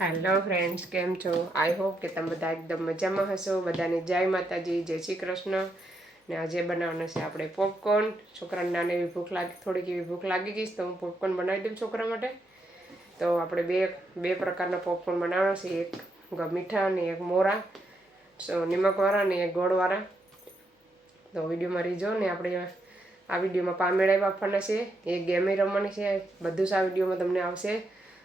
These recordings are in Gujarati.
હેલો ફ્રેન્ડ્સ, કેમ છો? આઈ હોપ કે તમે બધા એકદમ મજામાં હશો. બધાને જય માતાજી, જય શ્રી કૃષ્ણ. ને આજે બનાવવાના છે આપણે પોપકોર્ન. છોકરાને નાની એવી થોડીક એવી ભૂખ લાગી ગઈ તો હું પોપકોર્ન બનાવી દઉં છોકરા માટે. તો આપણે બે પ્રકારના પોપકોર્ન બનાવવાના છે, એક મીઠા અને એક મોરા, નિમકવાળા અને એક ગોળવાળા. તો વિડીયોમાં રીજો ને આપણે આ વિડીયોમાં પામેળા આપવાના છે, એક ગેમે રમવાની છે. બધું જ આ વિડીયોમાં તમને આવશે.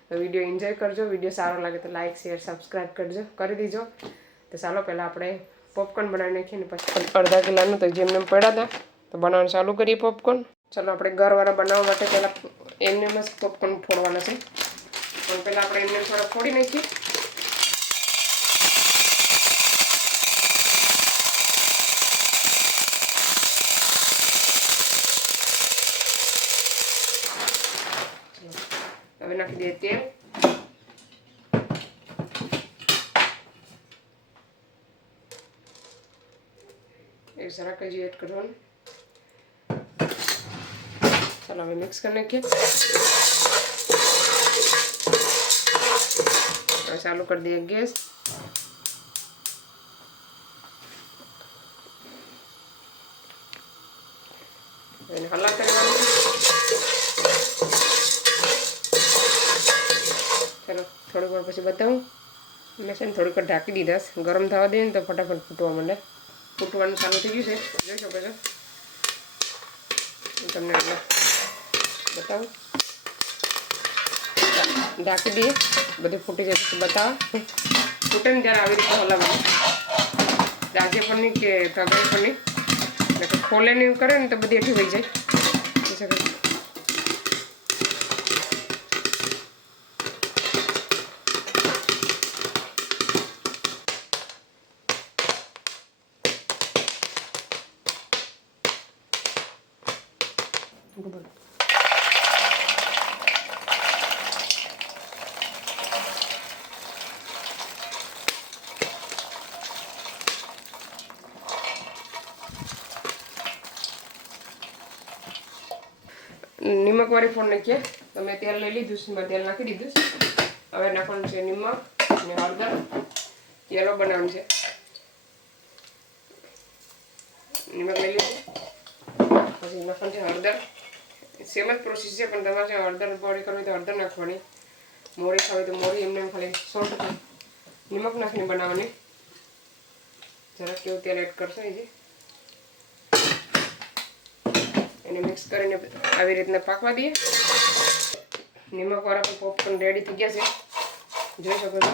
તો વિડીયો એન્જોય કરજો. વિડીયો સારો લાગે તો લાઇક શેર સબસ્ક્રાઈબ કરી દીજો. તો ચાલો પહેલાં આપણે પોપકોર્ન બનાવી નાખીએ ને પછી અડધા કિલોનું તો જેમને પડ્યા હતા તો બનાવવાનું ચાલુ કરીએ પોપકોર્ન. ચાલો આપણે ઘરવાળા બનાવવા માટે પહેલાં એમને મસ્ત પોપકોર્ન ફોડવાના છે. પણ પહેલાં આપણે એમને થોડા ફોડી નાખીએ. હવે નાખી દઈએ તેલ. एक सारा कजी ऐड करवाना. चलो હવે મિક્સ કરી નાખીએ. હવે ચાલુ કરી દઈએ ગેસ. એને હલાવતા રહેવાનું. ચલો થોડીક વાર પછી બતાવું. મેં છે ને થોડીક વાર ઢાંકી દીધા. ગરમ થવા દઈએ ને તો ફટાફટ ફૂટવા માંડે. ફૂટવાનું ચાલુ થઈ ગયું છે, જોઈ શકો છો. હું તમને એટલે બતાવું. ઢાંકી દઈએ, બધું ફૂટી જાય પછી બતાવો. ફૂટે ને ત્યારે આવી રીતે હલાવવાનું. દાજે પણ નહીં કે તગાઈ પણ નહીં. એટલે ખોલે નહીં કરે ને તો બધી એઠી વહી જાય. નિમકવાળી ફોન નાખીએ. તો મેં તેલ લઈ લીધું છે, તેલ નાખી દીધું. હવે નાખવાનું છે નિમક અને હળદર. યલો બનાવવાનું છે. નિમક લઈ લીધું, પછી નાખવાનું છે હળદર. સેમ જ પ્રોસેસ છે, પણ તમારે હળદર બોળી કરવી તો હળદર નાખવાની, મોરી ખાવી તો મોરી. એમને ખાલી સોલ્ટ નિમક નાખીને બનાવવાની. જરાક કેવું તેલ એડ કરશો એ એને મિક્સ કરીને આવી રીતના પાકવા દઈએ. નિમકવાળા પણ પોપકોર્ન રેડી થઈ ગયા છે, જોઈ શકો છો.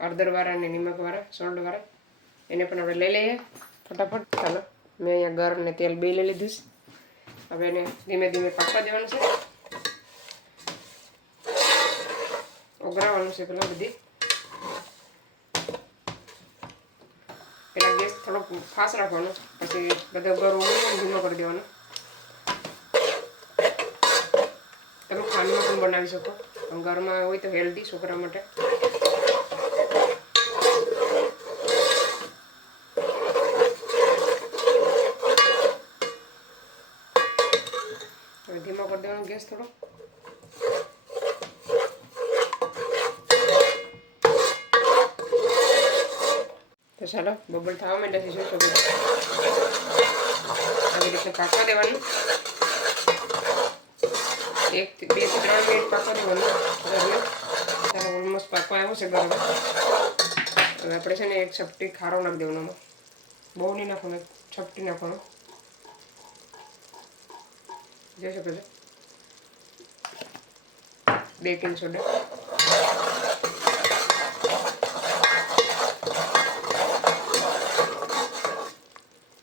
હળદરવાળા અને નિમકવાળા સોલ્ટવાળા એને પણ આપણે લઈ લઈએ ફટાફટ. ચાલો મેં અહીંયા ગર અને તેલ બે લઈ લીધું છે. હવે એને ધીમે ધીમે પાકવા દેવાનું છે. ઓગળવાનું છે પહેલાં ગેસ થોડોક ફાસ્ટ રાખવાનો, પછી બધો ગર ઓગળીને ધીમો કરી દેવાનો. તમે ખાંડમાં પણ બનાવી શકો, ઘરમાં હોય તો હેલ્ધી છોકરા માટે. હવે ધીમો કરી દેવાનો ગેસ થોડો. તો ચાલો બબલ થવા માંડ્યા છે, જોઈ શકો છો. આવી રીતે પાકવા દેવાનું. 1 થી 2 થી 3 મિનિટ પાકવા દેવાનું. ચાલો ઓલમોસ્ટ પાકવા આવ્યો છે ગરમ. હવે આપણે છે ને એક ચપટી ખારો નાખી દેવાનો. બહુ નહીં નાખવાનો, ચપટી નાખવાનો. જોઈ શકો છો. Baking soda.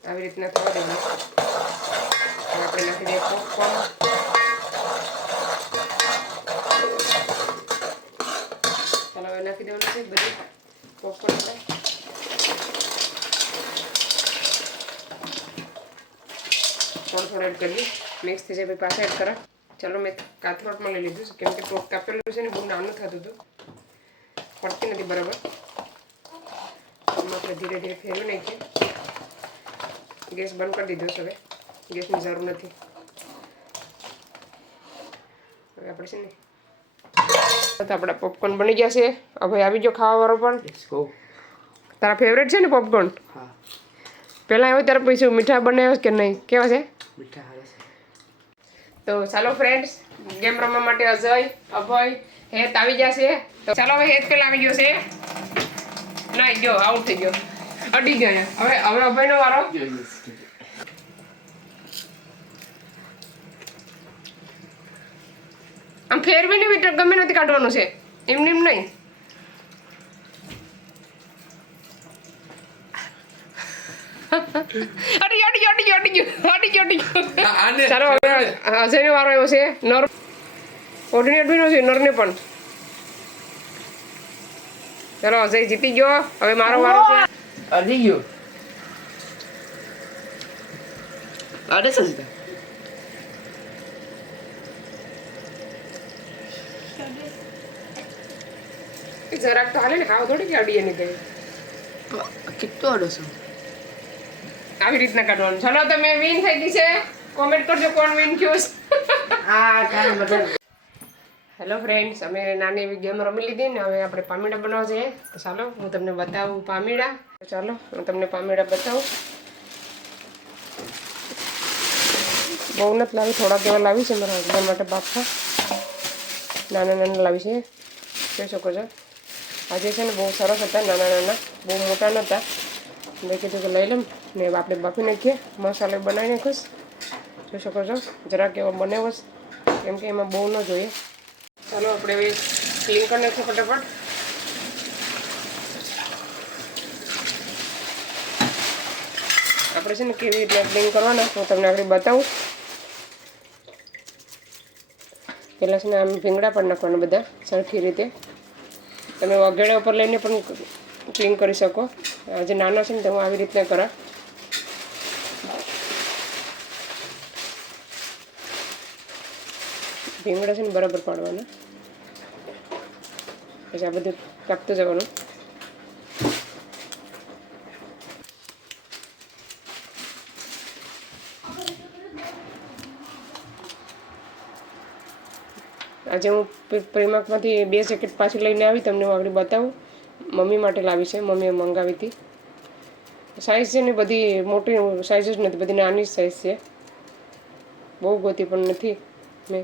આવી રીતના થવા દેવાનું. આપણે નાખી દઈએ પોપકોર્ન. ચાલો હવે નાખી દેવાનું છે બધું પોપકોર્ન. આપણે થોડું એડ કરીએ, મિક્સ થઈ જાય પછી પાછા એડ કરા. ચાલો મેં કાથરોટમાં લઈ લીધું છે, કેમ કે ટોપ કાપેલું છે ને બહુ નાનું થતું હતું, પડતી નથી બરાબર. આપણે ધીરે ધીરે ફેરવી નાખીએ. ગેસ બંધ કરી દીધો છે. હવે ગેસની જરૂર નથી. હવે આપણે છે ને તો આપણા પોપકોર્ન બની ગયા છે. હવે આવી ગયો ખાવાવાળો પણ. તારા ફેવરેટ છે ને પોપકોર્ન? હા. પહેલાં આવ્યો ત્યારે પૂછ્યું મીઠા બનાવ્યો કે નહીં, કેવા છે? મીઠા આવે છે. તો ચાલો ફ્રેન્ડ્સ, ગેમ રમવા માટે અજય, અભય, હેત આવી ગયા છે. તો ચાલો હવે હેત પેલા આવી ગયો છે. ના ગયો, આઉટ થઈ ગયો, અડી ગયો. હવે અભયનો વારો. આમ ફેરવીને મીટર ગમે નથી કાઢવાનું છે, એમને એમ નહીં. ચાલો હવે અજયનો વારો આવ્યો છે. નર ઓઢણી અડવીનો છે, નરને પણ. ચાલો અજય જીતી ગયો. હવે મારો વારો છે. અડી ગયો. અરે સજ્જતા જરાક તો હાલે ને, હાવ થોડી કે અડીએ નહીં ગઈ. કેટલો અડો છો? આવી રીતના કાઢવાનું. ચલો તમે વિન થઈ ગઈ છે. કોમેન્ટ કરજો કોણ વિન થયું. હેલો ફ્રેન્ડ્સ, અમે નાની એવી ગેમ રમી લીધી ને હવે આપણે પામીડા બનાવવા જઈએ. તો ચાલો હું તમને બતાવું પામીડા. ચાલો હું તમને પામીડા બતાવું. બહુ નથી લાવી, થોડાક એવા લાવી છે મારા હસબન્ડ માટે બાફા. નાના નાના લાવી છે, જોઈ શકો છો. આજે છે ને બહુ સરસ હતા, નાના નાના, બહુ મોટા નહોતા. મેં કીધું કે લઈ લઉં ને આપણે બાફી નાખીએ. મસાલો બનાવી નાખીશ, જોઈ શકો છો. જરાક એવો બનાવ્યો કેમ કે એમાં બહુ ન જોઈએ. ચાલો આપણે હવે ક્લીન કરી નાખીએ ફટાફટ. આપણે છે ને કેવી રીતે ક્લીન કરવાના હું તમને આગળ બતાવું. પહેલાં છે ને આમ ભીંગડા પણ નાખવાના બધા સરખી રીતે. તમે વઘેડા ઉપર લઈને પણ ક્લીન કરી શકો. જે નાનો છે ને તો હું આવી રીતના કરા. ભીંગડા છે ને બરાબર પાડવાના, પછી આ બધું કાપતું જવાનું. આજે હું પ્રેમાકમાંથી 2 જેકેટ પાછી લઈને આવી, તમને હું આગળ બતાવું. મમ્મી માટે લાવી છે, મમ્મીએ મંગાવી હતી. સાઇઝ છે ને બધી મોટી સાઇઝ જ નથી, બધી નાની જ સાઇઝ છે. બહુ ગોતી પણ નથી, મેં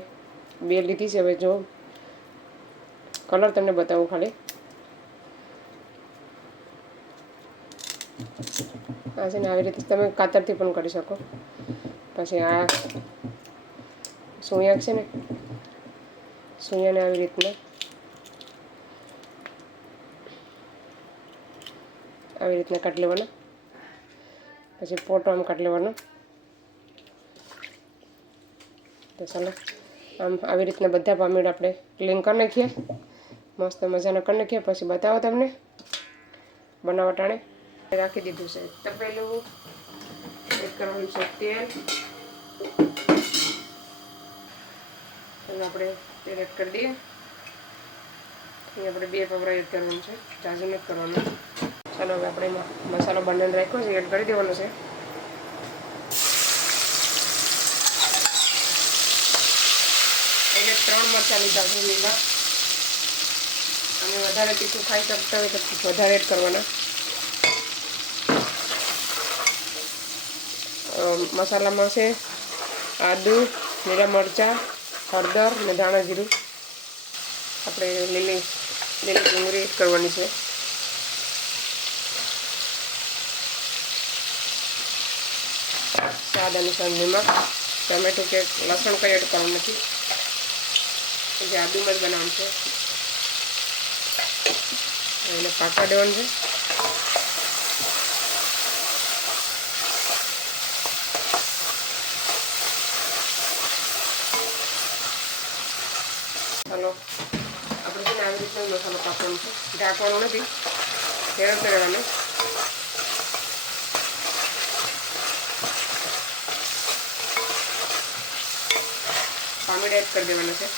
2 લીધી છે. હવે જો કલર તમને બતાવું ખાલી. આ છે ને આવી રીતે તમે કાતરથી પણ કરી શકો. પછી આ સોયાક છે ને, સોયાને આવી રીતના કાઢી લેવાના. પછી પોટો આમ કાઢી લેવાનો. તો ચાલો આમ આવી રીતના બધા પામીડા આપણે ક્લીન કરી નાખીએ, મસ્ત મજાના કરી નાખીએ. પછી બતાવો તમને બનાવટાણે રાખી દીધું છે તપેલું. એડ કરવાનું છે તેલ. ચાલો આપણે તેલ એડ કરી દઈએ. અહીં આપણે 2 પગરા એડ કરવાનું છે, જાજુ નથી કરવાનું. ચાલો હવે આપણે એમાં મસાલો બનાવીને રાખ્યો છે, એડ કરી દેવાનો છે. એને 3 મરચાં લીધા છે લીલા. અમે વધારે તીખું ખાઈ શકતા હોય તો વધારે એડ કરવાના. મસાલામાં છે આદુ, લીલા મરચાં, હળદર ને ધાણા જીરું. આપણે લીલી ડુંગળી એડ કરવાની છે. સ્વાદ અનુસાર નિમક. ટમેટું કે લસણ કંઈ એડ કરવાનું નથી, જે આદુમાં જ બનાવવાનું છે. એને પાકા દેવાનું છે. ચાલો આપણે છે ને આવી રીતના મસાલો પાકવાનો છે, ઢાંકવાનો નથી, ફેરવતા રહેવાનું. પામીડા એડ કરી દેવાના છે.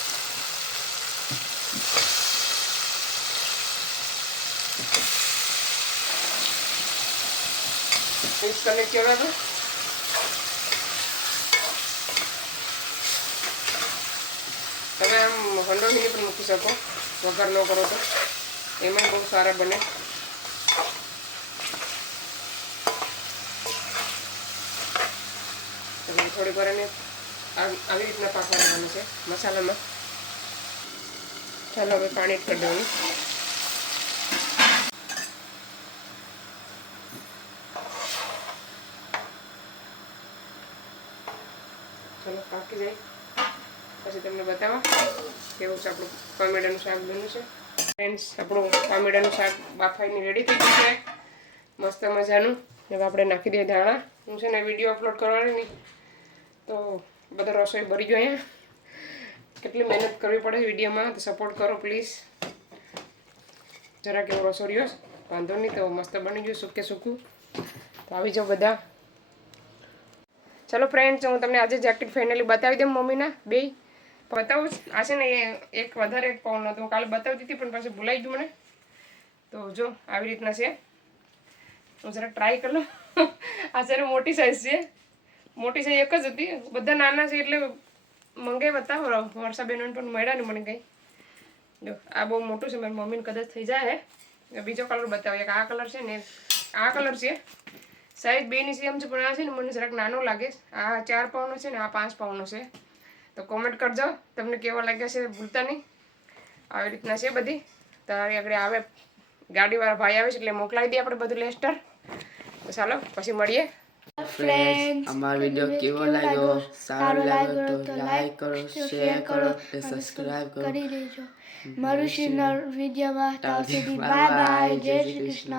મિક્સ કરી નાખીએ. તમે આમ હંડો મિનિટ પણ મૂકી શકો. વઘાર ન કરો તો એમાં બહુ સારા બને. થોડીક વાર એને આવી રીતના પાકવા દેવાનું છે મસાલામાં. ચાલો હવે પાણી કરી દેવાનું. ચાલો પાકી જાય પછી તમને બતાવવા કેવું છે આપણું પામેડાનું શાક બન્યું છે. ફ્રેન્ડ્સ, આપણું પામેડાનું શાક બાફાઈને રેડી થઈ ગયું છે મસ્ત મજાનું. હવે આપણે નાખી દઈએ ધાણા. હું છે ને વિડીયો અપલોડ કરવાની નહીં તો બધો રસોઈ ભરી ગયો અહીંયા. કેટલી મહેનત કરવી પડે વિડીયોમાં, તો સપોર્ટ કરો પ્લીઝ. જરાક એવો રસો રહ્યો વાંધો નહીં, તો મસ્ત બની ગયું સૂકે સૂકું. તો આવી જાઓ બધા. ચલો ફ્રેન્ડ્સ, હું તમને આજે જેકેટ ફાઇનલી બતાવી દઉં મમ્મીના બે બતાવું. આ છે ને એ એક વધારે એક પાઉન હતું, હું કાલે બતાવતી હતી પણ પાછું ભૂલાઈ ગયું મને. તો જો આવી રીતના છે. હું જરા ટ્રાય કરી લઉં. આ છે ને મોટી સાઇઝ છે. મોટી સાઇઝ એક જ હતી, બધા નાના છે એટલે મંગાવ્યા હતા. વર્ષાબેન પણ મળ્યા ને મને કંઈ. જો આ બહુ મોટું છે, મારી મમ્મીને કદાચ થઈ જાય. બીજો કલર બતાવીએ કે આ કલર છે ને આ કલર છે. સાઈઝ બેની સેમ છે પણ આ છે ને મને જરાક નાનો લાગે. આ 4 પાઉન્ડનો છે ને આ 5 પાઉન્ડનો છે. તો કોમેન્ટ કરજો તમને કેવો લાગ્યા છે, ભૂલતા નહીં. આવી રીતના છે બધી. તારી આગળ આવે ગાડીવાળા ભાઈ આવે છે એટલે મોકલાવી દઈએ આપણે બધું લેસ્ટર. તો ચાલો પછી મળીએ. ફ્રેન્ડ્સ, અમારો વિડીયો કેવો લાગ્યો? સારો લાગ્યો તો લાઈક કરો, શેર કરો અને સબસ્ક્રાઇબ કરી દેજો. મારું વિડીયોમાં બાય બાય. જય શ્રી કૃષ્ણ.